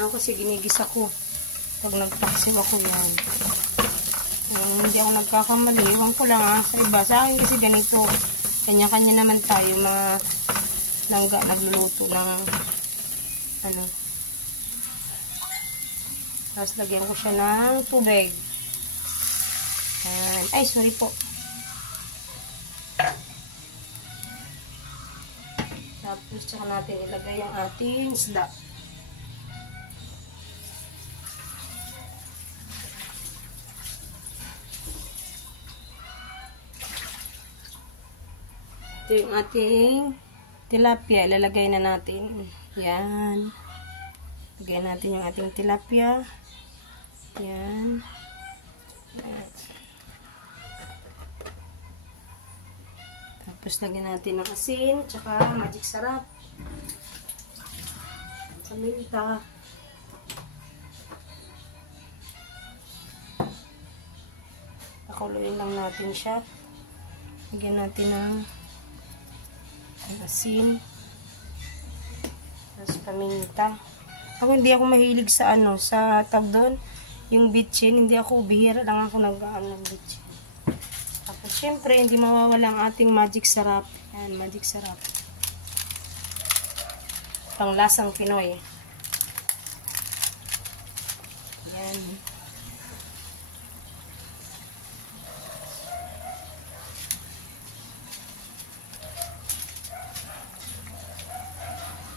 Ako kasi ginigisa ko. Pag nagpaksiw ako yan. Hindi ako nagkakamali. Ewan ko lang sa iba. Sa akin kasi ganito. Kanya-kanya naman tayo mga langga nagluluto ng ano. Tapos lagyan ko siya ng tubig. Ayan. Ay, sorry po. Tapos tsaka natin ilagay yung ating isda. Ito yung ating tilapia. Ilalagay na natin. Yan. Lagyan natin yung ating tilapia. Yan. Yan. Tapos lagyan natin ng asin, tsaka magic sarap. Paminta. Pakuluin lang natin siya. Lagyan natin ng asin. Tapos paminta. Hindi ako mahilig sa sa tag doon. Yung bitchin, hindi ako, bihira lang ako nag-ano ng bitchin. Tapos syempre, hindi mawawala ang ating magic sarap. Yan, magic sarap. Panglasang Pinoy. Yan.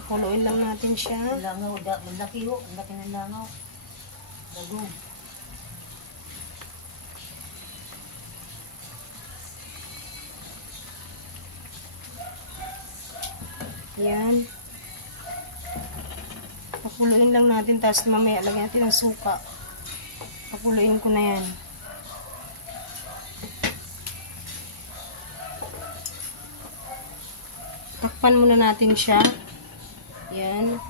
Kuluin lang natin siya. Langaw, malaki ho. Ang laki ng langaw. Bagong. Yan. Pakuluin lang natin. Tapos mamaya lagyan natin ng suka. Pakuluin ko na yan. Takpan muna natin siya. Yan.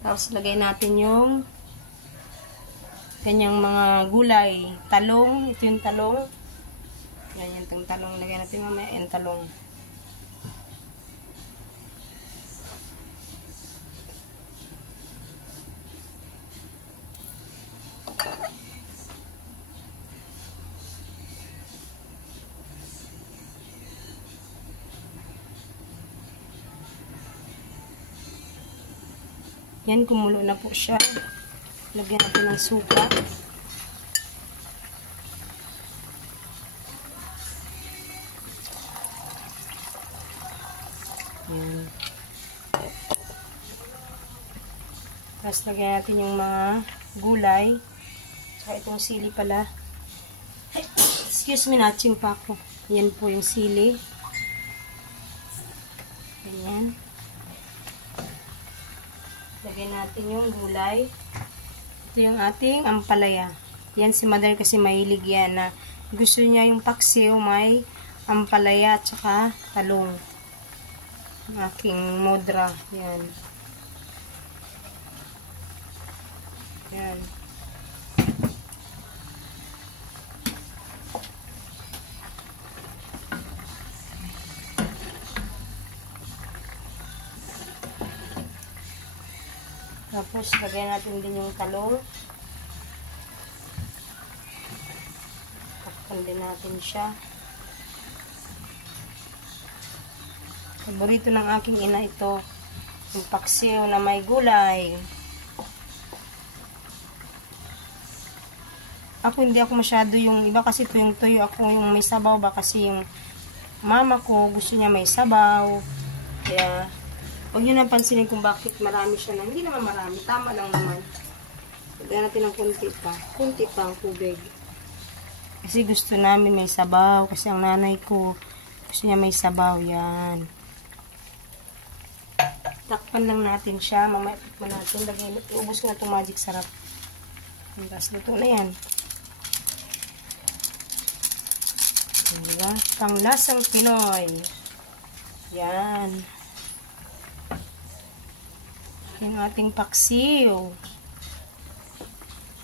Tapos lagay natin yung kanyang mga gulay. Talong. Ito yung talong. Yan yung talong. Lagay natin mamaya yung talong. Yan, kumulo na po siya. Lagyan natin ng suka. Yan. Tapos lagyan natin yung mga gulay. Saka itong sili pala. Excuse me, natching pa ako. Yan po yung sili. Ganyan. Lagyan natin yung gulay. Ito yung ating ampalaya. Yan si Mother kasi mahilig yan na gusto niya yung paksiw, may ampalaya at saka talong. Ang aking modra. Yan. Yan. Tapos, lagyan natin din yung talong. Takpan din natin siya. Paborito ng aking ina ito. Yung paksiw na may gulay. Ako hindi ako masyado yung iba kasi ito yung tuyo. Ako yung may sabaw ba kasi yung mama ko gusto niya may sabaw. Kaya huwag nyo napansinin kung bakit marami siya na. Hindi naman marami. Tama lang naman. Lagyan natin ng kunti pa. Kunti pa ang tubig. Kasi gusto namin may sabaw. Kasi ang nanay ko gusto niya may sabaw. Yan. Takpan lang natin siya. Mamaya tikman natin. Iubos ko na itong magic sarap. Tapos luto na yan. Diba? Panglasang Pinoy. Yan. Yung ating paksiw.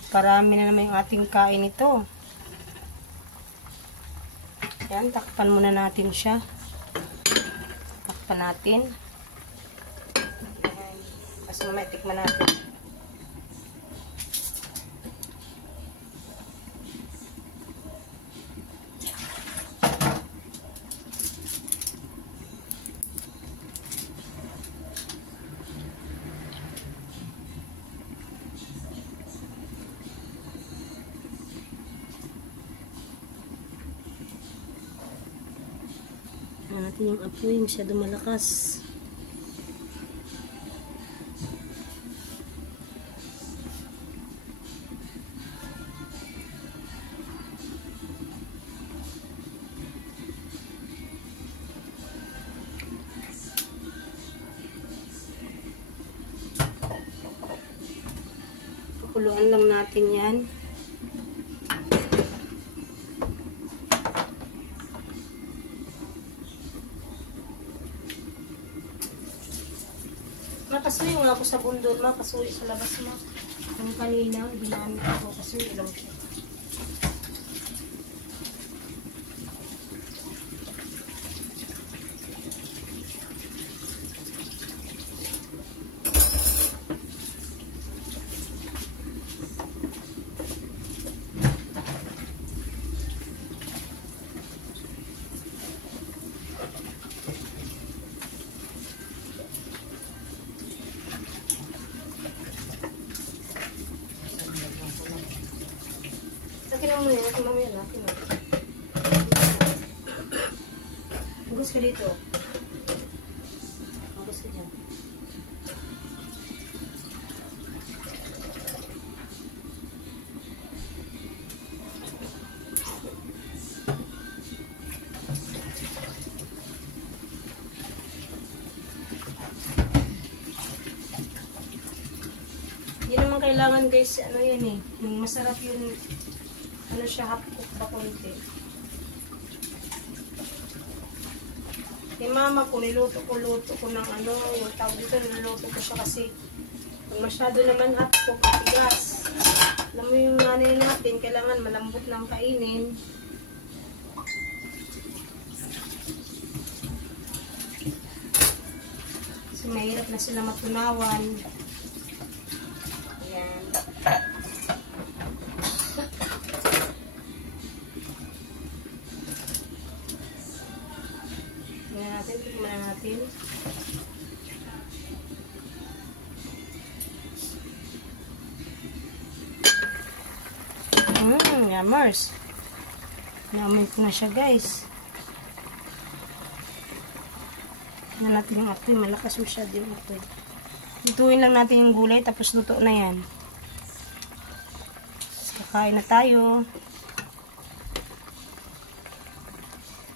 Parami na naman yung ating kain ito. Yan, takpan muna natin siya. Takpan natin. Yan. Tapos mamaya tikman natin. Natin yung apoy, masyado malakas. Pakuluan lang natin yan. Napasuyo nga ako sa bundol, mapasuyo sa labas mo. Ang kanina, ginamit ako, pasuyo lang siya. Akin ang muna, akin mamaya natin. Hugas ka dito. Hugas ka dyan. Hindi naman kailangan guys, ano yan eh. Yung masarap yun. Ano siya, half cook pa konti. Kay mama ko, niluto ko ng ano, yung tawag dito, niluto ko siya kasi kung masyado naman half cook, tigas. Alam mo yung nanay natin, kailangan malambot lang kainin. Kasi mahirap na sila matunawan. Ayan. Tingnan natin. Yummers. Namin ko na siya guys. Tingnan natin yung apoy. Malakas masyado yung apoy. Lutuin lang natin yung gulay tapos luto na yan. Kakain na tayo.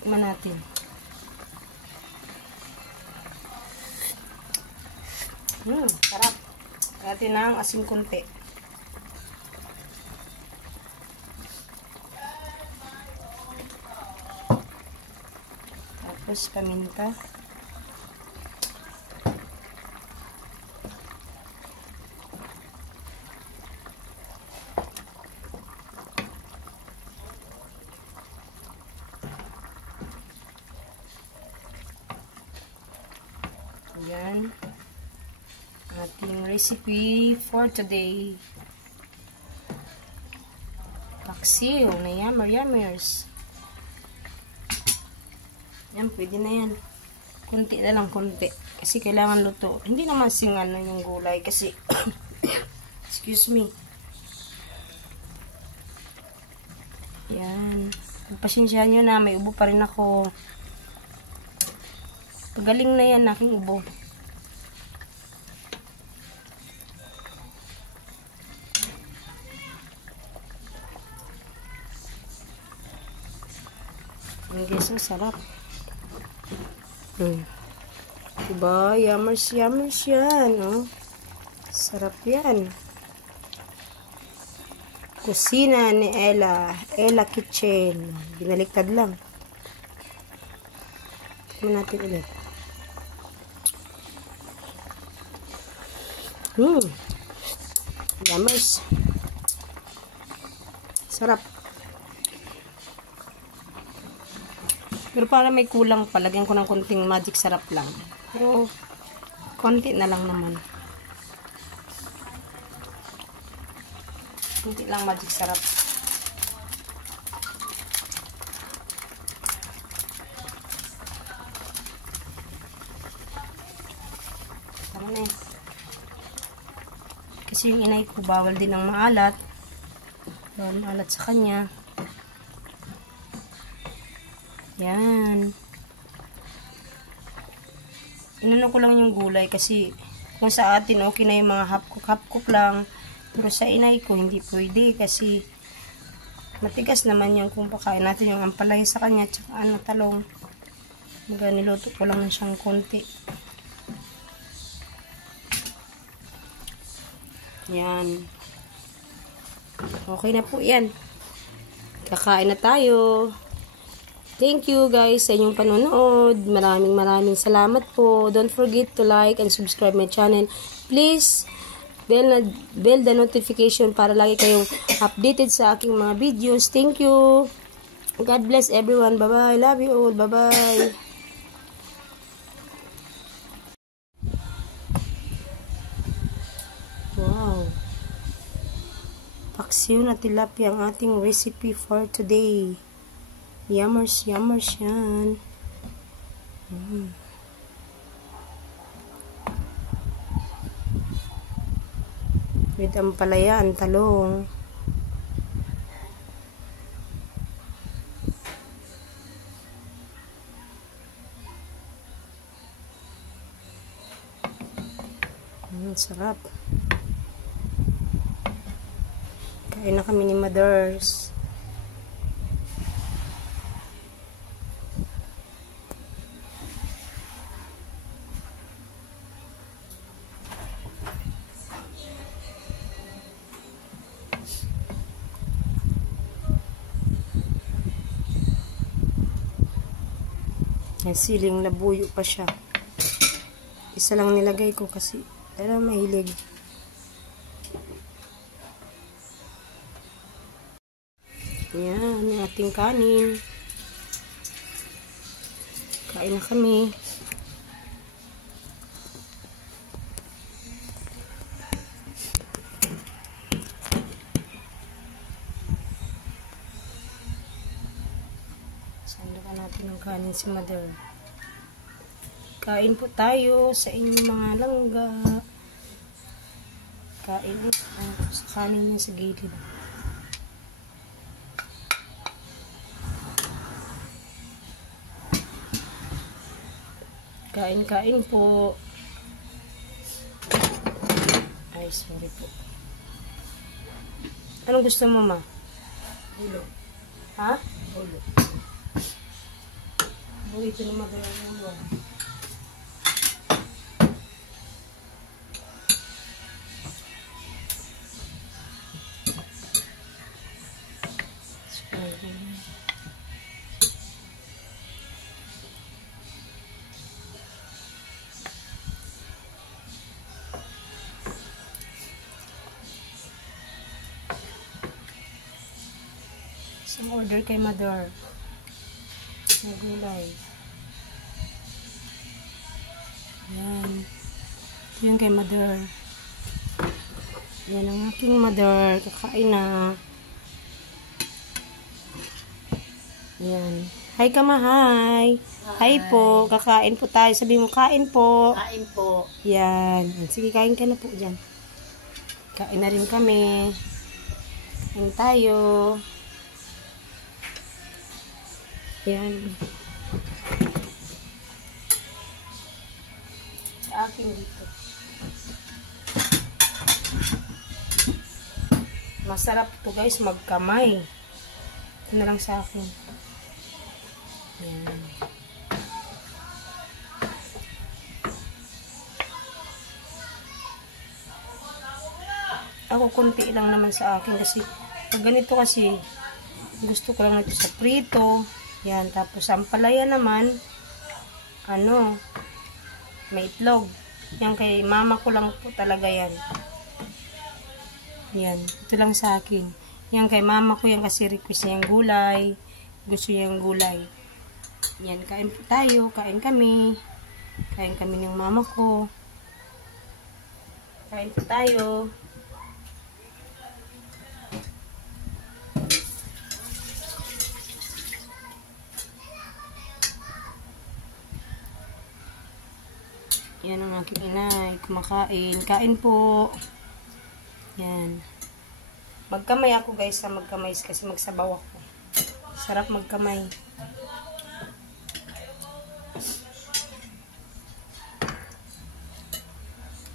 Tingnan natin. Sarap. Natin ng asin konti. Tapos paminta. Ayan. Ating recipe for today. Paksiw na yummers. Yan, pwede na yan. Kunti na lang, kunti. Kasi kailangan luto. Hindi naman sing ano yung gulay kasi excuse me. Yan. Pasensyahan nyo na, may ubo pa rin ako. Pagaling na yan, aking ubo. Ang guys, sarap. Diba? Yummers yan, oh. Sarap yan. Kusina ni Ella. Ella Kitchen. Binaliktad lang. Tignan natin ulit. Yummers. Sarap. Pero para may kulang pa, lagyan ko ng konting magic sarap lang. Pero, konti na lang naman. Kunti lang magic sarap. Tama na eh. Kasi yung inay ko, bawal din ang maalat. Bawal maalat sa kanya. Yan. Inano ko lang yung gulay kasi kung sa atin okay na yung mga half-cook lang. Pero sa inay ko, hindi pwede kasi matigas naman yung kung pakain natin yung ampalaya sa kanya tsaka talong. Niluto ko lang siyang konti. Yan. Okay na po yan. Kakain na tayo. Thank you guys sa inyong panonood. Maraming salamat po. Don't forget to like and subscribe my channel. Please, bell the notification para lagi kayong updated sa aking mga videos. Thank you. God bless everyone. Bye-bye. Love you all. Bye-bye. Wow. Paksiw na tilapia ang ating recipe for today. Yummers yan. With ampalaya, talong. Sarap. Kain na kami ni Mothers. Yan, siling labuyo pa siya. Isa lang nilagay ko kasi mahilig. Yan, yung ating kanin. Kain na kami. Sandakan natin ng kanin si Mother. Kain po tayo sa inyong mga langga. Kain sa kanin niya sa gilid. Kain po. Ay, sorry po. Anong gusto mo, ma? Ulo. Ha? Ulo. Ito na magalang ulo. Isang order kay Mother na gulay. Yan. Yan kay Mother. Yan ang aking Mother. Kakain na. Yan. Hi ka ma, hi. Hi po. Kakain po tayo. Sabi mo, kain po. Kain po. Yan. Sige, kain ka na po dyan. Kain na rin kami. Kain tayo. Yan. Sa akin dito. Masarap to guys, magkamay. Ito na lang sa akin. Yan. Ako konti lang naman sa akin kasi pag ganito kasi gusto ko lang ito sa prito. Yan, tapos ang palaya naman may itlog. Yan kay mama ko lang po talaga yan. Yan, ito lang sa akin. Yan kay mama ko yan kasi request niya yung gulay. Gusto niya yung gulay. Yan, kain po tayo. Kain kami. Kain kami ng mama ko. Kain po tayo. Yan ang aking inay. Kumakain. Kain po. Yan. Magkamay ako guys. Magkamay kasi magsabaw ako. Sarap magkamay.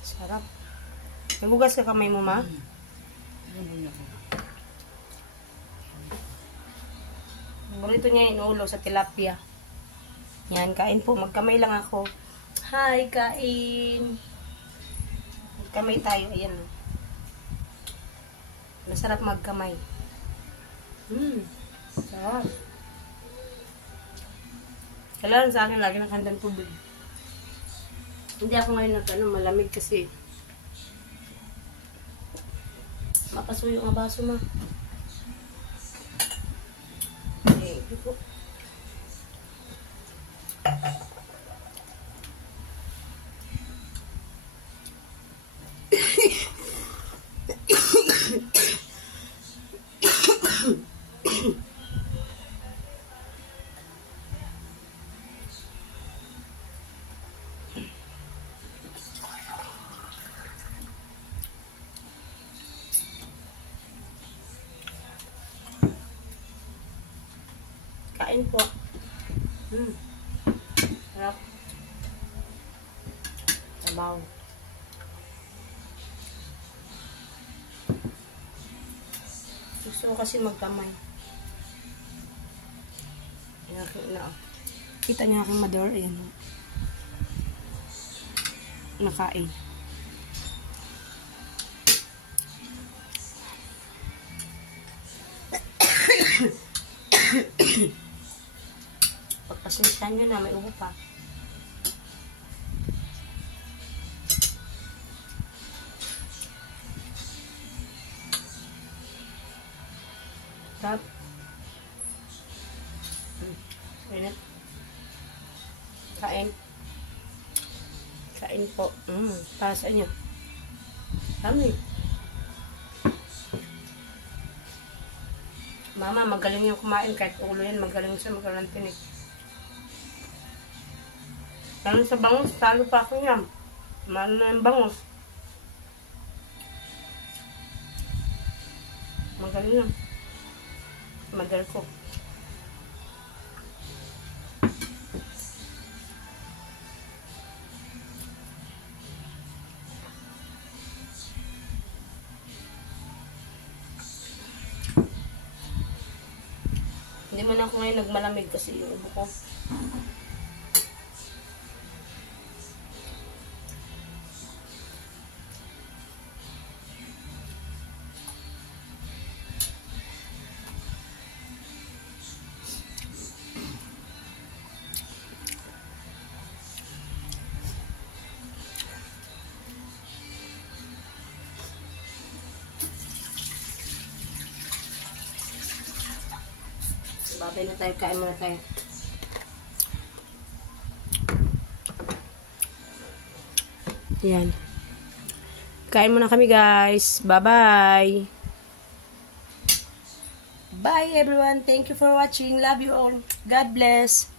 Sarap. Nagugas ka kamay mo, ma? Burrito niya inuulo sa tilapia. Yan, kain po. Magkamay lang ako. Hi, kain. Magkamay tayo. Ayan. Masarap magkamay. Sarap. Kailangan sa akin lagi nakandang tubig. Hindi ako ngayon malamig kasi mapasuyo ang baso ma. Ito po. Kain po. Sarap. Sabaw. Gusto ko kasi magkamay. Kita niya aking mother. Ayan. Nakain. Pagpasensya nyo na, may ubo pa. Sarap. Init. Kain. Kain po. Para sa inyo. Kami. Mama, magaling yung kumain. Kahit ulo yan, magaling siya. Magaling tinik. Lalo sa bangus, talo pa ako niyan. Mahal na yung bangus. Magaling yan. Madal ko. Hindi man ako ngayon nagmalamig kasi yung ubo ko. Babay na tayo, kain muna tayo. Yan. Kain muna kami guys. Bye-bye. Bye everyone. Thank you for watching. Love you all. God bless.